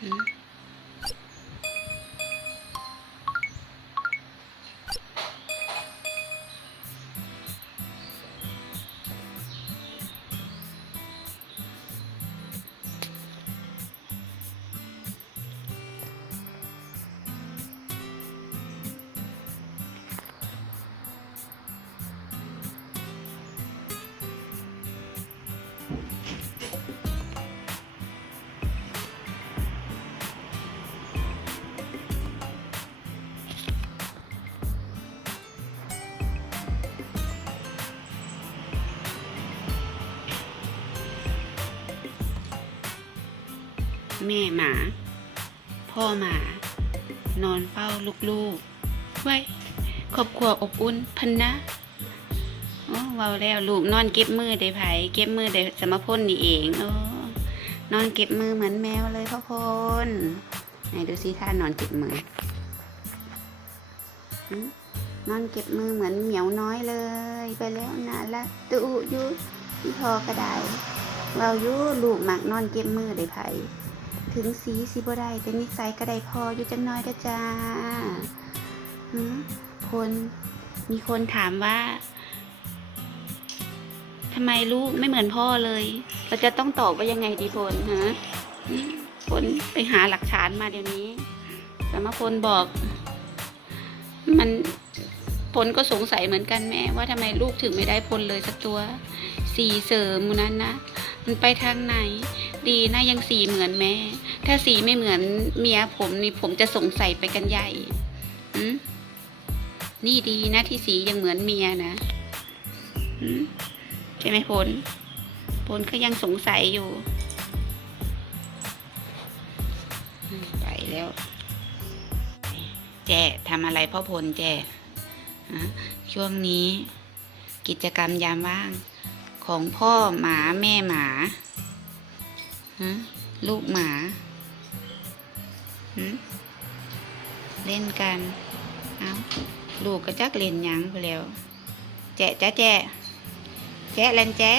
อื แม่หมา พ่อหมา นอนเฝ้าลูกๆไว้ครอบครัวอบอุ่นพันนะโอ้เว้าแล้วลูกนอนเก็บมือได้ไผเก็บมือได้สมพลนี่เองโอ้นอนเก็บมือเหมือนแมวเลยพ่อพลไหนดูสิท่านอนเก็บมือนอนเก็บมือเหมือนเหมียวน้อยเลย ไปแล้วนะละตูอยู่ที่พอกระไดเรายู่ลูกหมักนอนเก็บมือได้ไผ ถึงสีสีบ่ได้แต่นิสัยก็ได้พออยู่จังน้อยด้จ้าหืมคนมีคนถามว่าทำไมลูกไม่เหมือนพ่อเลย เราจะต้องตอบว่ายังไงดีพลฮะพลไปหาหลักฐานมาเดี๋ยวนี้สมพลบอก มันพลก็สงสัยเหมือนกันแม่ว่าทำไมลูกถึงไม่ได้พลเลยสักตัว สีเสริมมูนั้นนะ มันไปทางไหน ดีนะยังสีเหมือนแม่ ถ้าสีไม่เหมือนเมียผมนี่ผมจะสงสัยไปกันใหญ่อืมนี่ดีนะที่สียังเหมือนเมียนะอืมใช่ไหมพลพลก็ยังสงสัยอยู่ ไปแล้ว แจ้ทำอะไรพ่อพลแจ้ฮะช่วงนี้ กิจกรรมยามว่าง ของพ่อหมาแม่หมา ฮะลูกหมาเล่นกันเอาลูกก็จักเล่นยังไปแล้ว แจ๊ะแจ๊ะแจ๊ะแจ๊ะแลนแจ๊ะ